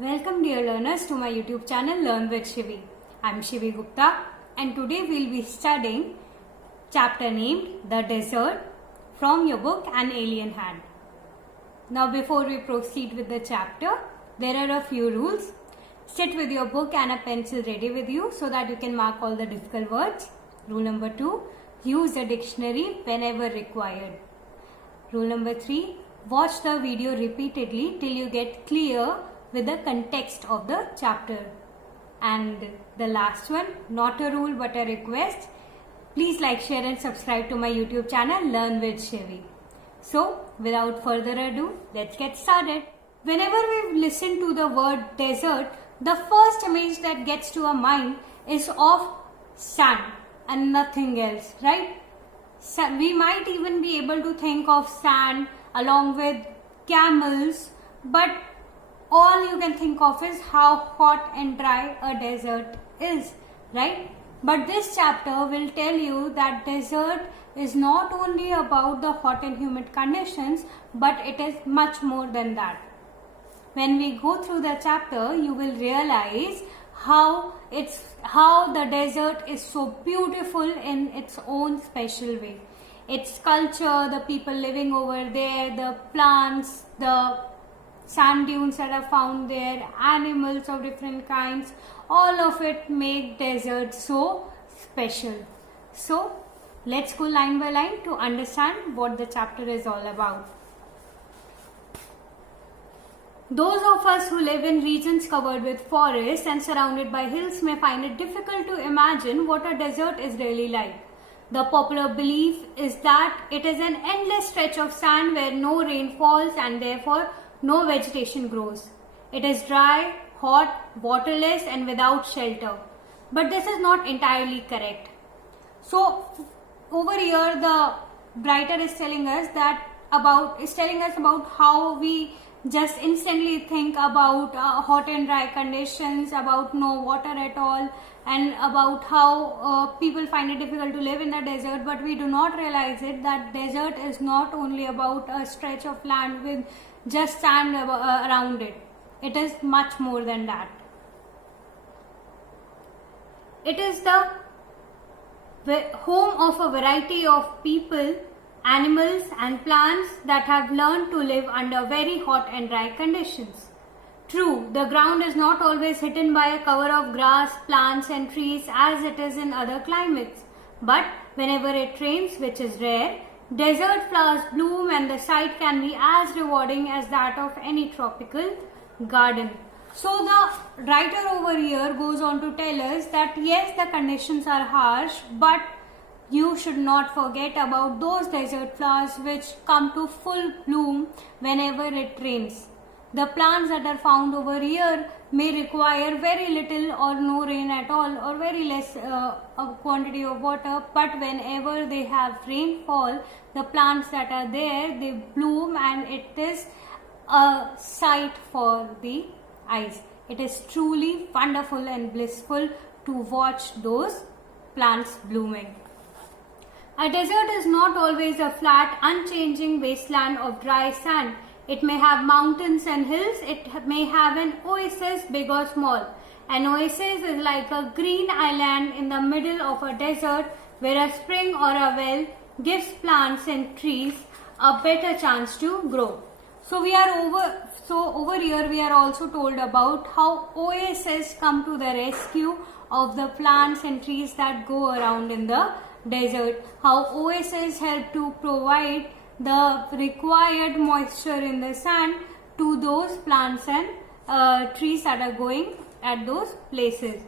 Welcome dear learners to my YouTube channel Learn with Shivi. I am Shivi Gupta and today we will be studying chapter named The Desert from your book An Alien Hand. Now before we proceed with the chapter, there are a few rules. Sit with your book and a pencil ready with you so that you can mark all the difficult words. Rule number 2, use a dictionary whenever required. Rule number 3, watch the video repeatedly till you get clear with the context of the chapter. And the last one, not a rule but a request, please like, share and subscribe to my YouTube channel Learn with Shivi. So without further ado, let's get started. Whenever we listen to the word desert, the first image that gets to our mind is of sand and nothing else, right? So we might even be able to think of sand along with camels, but all you can think of is how hot and dry a desert is, right? But this chapter will tell you that desert is not only about the hot and humid conditions, but it is much more than that. When we go through the chapter, you will realize how the desert is so beautiful in its own special way. Its culture, the people living over there, the plants, the sand dunes that are found there, animals of different kinds, all of it make desert so special. So let's go line by line to understand what the chapter is all about. Those of us who live in regions covered with forests and surrounded by hills may find it difficult to imagine what a desert is really like. The popular belief is that it is an endless stretch of sand where no rain falls and therefore no vegetation grows. It is dry, hot, waterless and without shelter. But this is not entirely correct. So over here the writer is telling us about how we just instantly think about hot and dry conditions, about no water at all, and about how people find it difficult to live in the desert. But we do not realize it that desert is not only about a stretch of land with just sand around it. It is much more than that. It is the home of a variety of people, animals and plants that have learned to live under very hot and dry conditions. True, the ground is not always hidden by a cover of grass, plants and trees as it is in other climates. But whenever it rains, which is rare, desert flowers bloom and the sight can be as rewarding as that of any tropical garden. So the writer over here goes on to tell us that yes, the conditions are harsh, but you should not forget about those desert flowers which come to full bloom whenever it rains. The plants that are found over here may require very little or no rain at all or very less quantity of water, but whenever they have rainfall, the plants that are there, they bloom and it is a sight for the eyes. It is truly wonderful and blissful to watch those plants blooming. A desert is not always a flat, unchanging wasteland of dry sand. It may have mountains and hills. It may have an oasis, big or small. An oasis is like a green island in the middle of a desert where a spring or a well gives plants and trees a better chance to grow. So over here we are also told about how oases come to the rescue of the plants and trees that go around in the desert. How oases help to provide the required moisture in the sand to those plants and trees that are going at those places.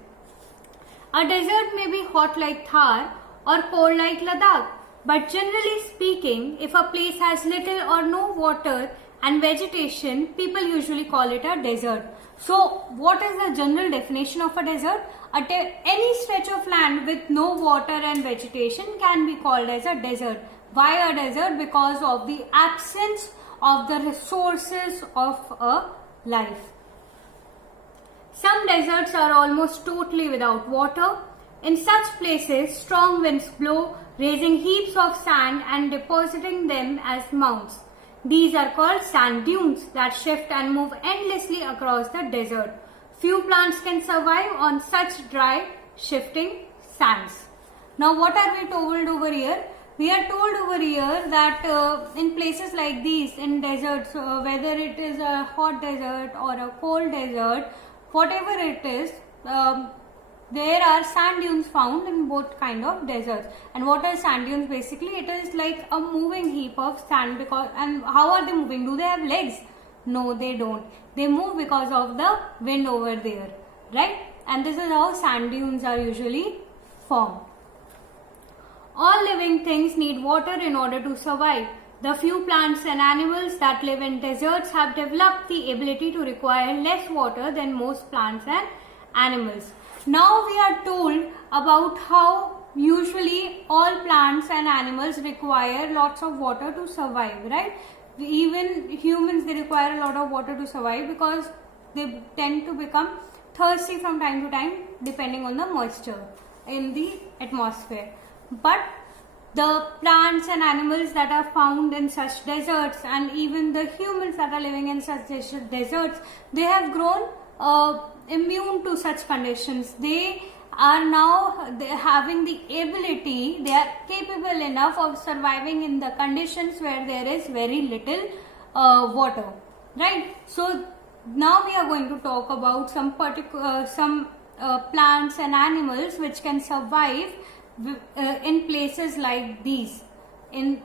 A desert may be hot like Thar or cold like Ladakh, but generally speaking, if a place has little or no water and vegetation, people usually call it a desert. So what is the general definition of a desert? Any stretch of land with no water and vegetation can be called as a desert. Why a desert? Because of the absence of the resources of a life. Some deserts are almost totally without water. In such places, strong winds blow, raising heaps of sand and depositing them as mounds. These are called sand dunes that shift and move endlessly across the desert. Few plants can survive on such dry, shifting sands. Now, what are we told over here? We are told over here that in places like these, in deserts, whether it is a hot desert or a cold desert, whatever it is, there are sand dunes found in both kind of deserts. And what are sand dunes? Basically, it is like a moving heap of sand. And how are they moving? Do they have legs? No, they don't. They move because of the wind over there, right? And this is how sand dunes are usually formed. All living things need water in order to survive. The few plants and animals that live in deserts have developed the ability to require less water than most plants and animals. Now we are told about how usually all plants and animals require lots of water to survive, right? Even humans, they require a lot of water to survive because they tend to become thirsty from time to time depending on the moisture in the atmosphere. But the plants and animals that are found in such deserts, and even the humans that are living in such deserts, they have grown immune to such conditions. They are now having the ability, they are capable enough of surviving in the conditions where there is very little water, right? So now we are going to talk about some plants and animals which can survive in places like these. And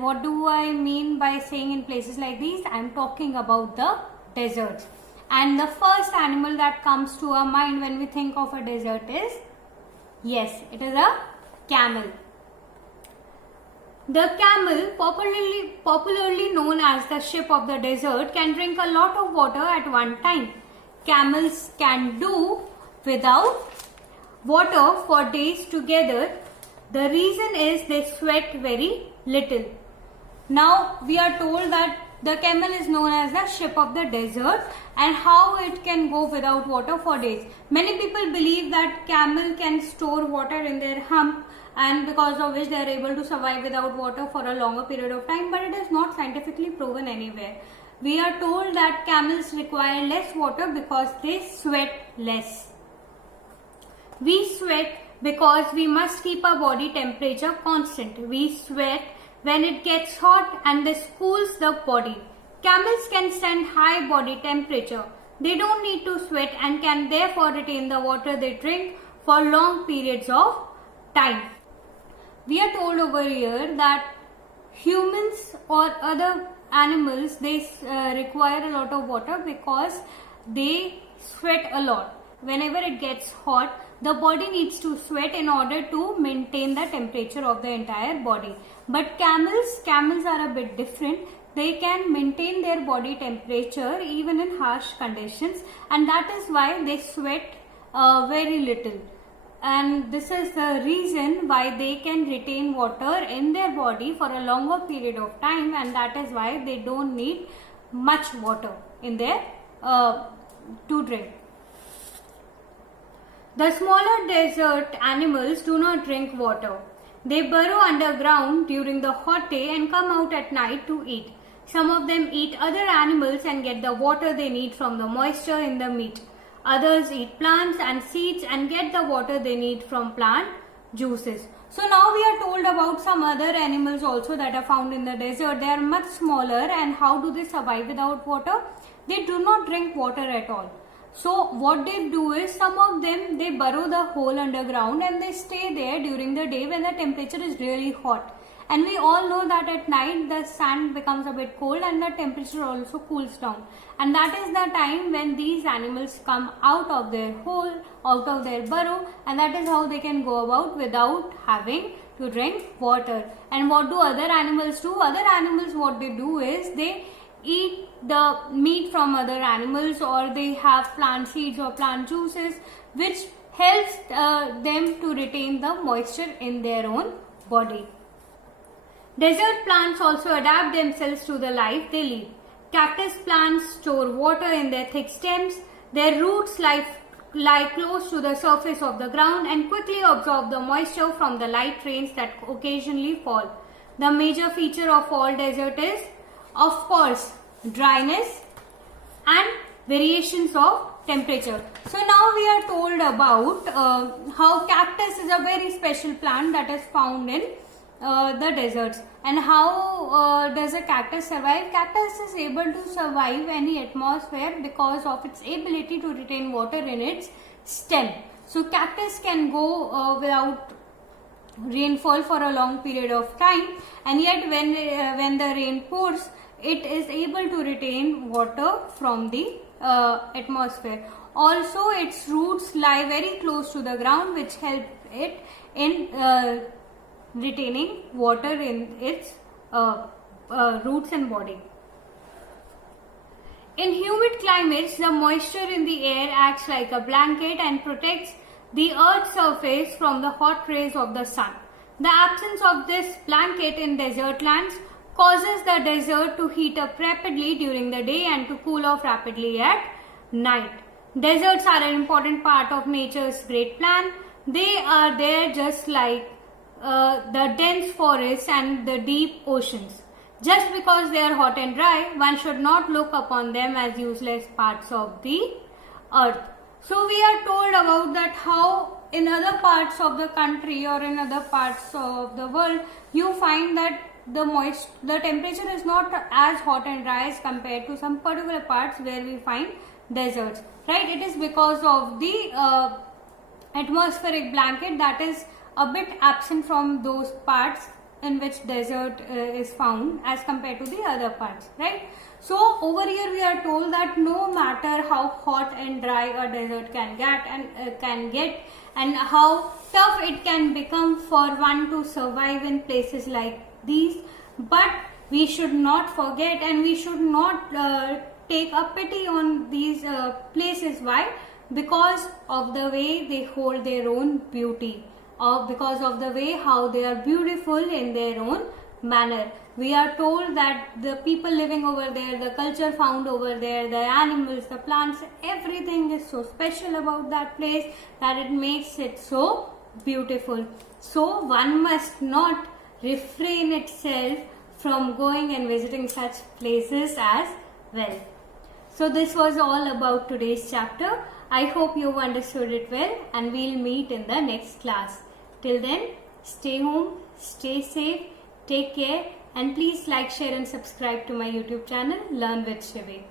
what do I mean by saying in places like these? I am talking about the deserts. And the first animal that comes to our mind when we think of a desert is, yes, it is a camel. The camel, popularly known as the ship of the desert, can drink a lot of water at one time. Camels can do without water for days together. The reason is they sweat very little. Now we are told that the camel is known as the ship of the desert, and how it can go without water for days. Many people believe that camel can store water in their hump, and because of which they are able to survive without water for a longer period of time, but it is not scientifically proven anywhere. We are told that camels require less water because they sweat less. We sweat because we must keep our body temperature constant. We sweat when it gets hot and this cools the body. Camels can stand high body temperature. They don't need to sweat and can therefore retain the water they drink for long periods of time. We are told over here that humans or other animals, they require a lot of water because they sweat a lot. Whenever it gets hot, the body needs to sweat in order to maintain the temperature of the entire body. But camels are a bit different. They can maintain their body temperature even in harsh conditions, and that is why they sweat very little. And this is the reason why they can retain water in their body for a longer period of time, and that is why they don't need much water in their to drink. The smaller desert animals do not drink water. They burrow underground during the hot day and come out at night to eat. Some of them eat other animals and get the water they need from the moisture in the meat. Others eat plants and seeds and get the water they need from plant juices. So now we are told about some other animals also that are found in the desert. They are much smaller, and how do they survive without water? They do not drink water at all. So what they do is, some of them, they burrow the hole underground and they stay there during the day when the temperature is really hot. And we all know that at night the sand becomes a bit cold and the temperature also cools down. And that is the time when these animals come out of their hole, out of their burrow, and that is how they can go about without having to drink water. And what do other animals do? Other animals, what they do is they eat the meat from other animals, or they have plant seeds or plant juices, which helps them to retain the moisture in their own body. Desert plants also adapt themselves to the life they lead. Cactus plants store water in their thick stems. Their roots lie close to the surface of the ground and quickly absorb the moisture from the light rains that occasionally fall. The major feature of all desert is Of course, dryness and variations of temperature. So now we are told about how cactus is a very special plant that is found in the deserts. And how does a cactus survive? Cactus is able to survive any atmosphere because of its ability to retain water in its stem. So cactus can go without rainfall for a long period of time, and yet when the rain pours, it is able to retain water from the atmosphere. Also, its roots lie very close to the ground, which help it in retaining water in its roots and body. In humid climates, the moisture in the air acts like a blanket and protects the earth's surface from the hot rays of the sun. The absence of this blanket in desert lands causes the desert to heat up rapidly during the day and to cool off rapidly at night. Deserts are an important part of nature's great plan. They are there just like the dense forests and the deep oceans. Just because they are hot and dry, one should not look upon them as useless parts of the earth. So we are told about that how in other parts of the country or in other parts of the world, you find that the temperature is not as hot and dry as compared to some particular parts where we find deserts, right? It is because of the atmospheric blanket that is a bit absent from those parts in which desert is found as compared to the other parts, right? So over here we are told that no matter how hot and dry a desert can get and how tough it can become for one to survive in places like these, but we should not forget and we should not take a pity on these places. Why? Because of the way they hold their own beauty, or because of the way how they are beautiful in their own manner. We are told that the people living over there, the culture found over there, the animals, the plants, everything is so special about that place that it makes it so beautiful. So one must not refrain itself from going and visiting such places as well. So this was all about today's chapter. I hope you understood it well, and we'll meet in the next class. Till then, stay home, stay safe, take care, and please like, share and subscribe to my YouTube channel, Learn with Shivi.